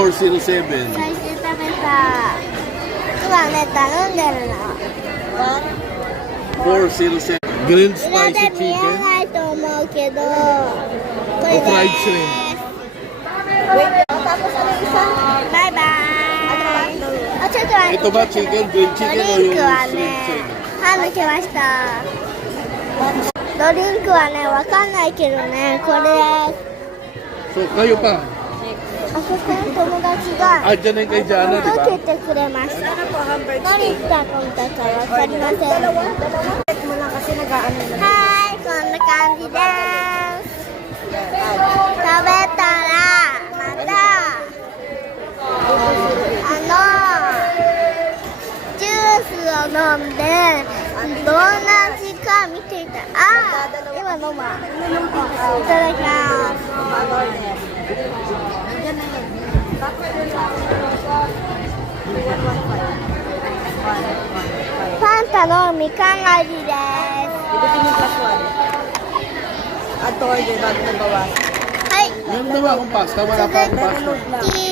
407. 最初食べた。今ね、頼んでるの。 407. Grilled 裏 spicy で見え chicken ないと思うけど、こ o れで fried す。 shrimp. バイバイ。あ、ちょっと待って。 Ito ba chicken, grilled ド chicken o リン yung クは shrimp ね chicken?、歯抜けました。ドリンクはね、わかんないけどね、これです。 So, kayo pa. あそこに友達が Ah, dyan na yung kay Jana, di ba? 届けてくれました。何したかったかわかりません。はい、こんな感じです。食べたらまたジュースを飲んでどんな味か見ていた。あー、今飲む。いただきます。ファンタのみかん味です。はい。 Meron na ba akong pasta? Wala pa akong pasta. 続き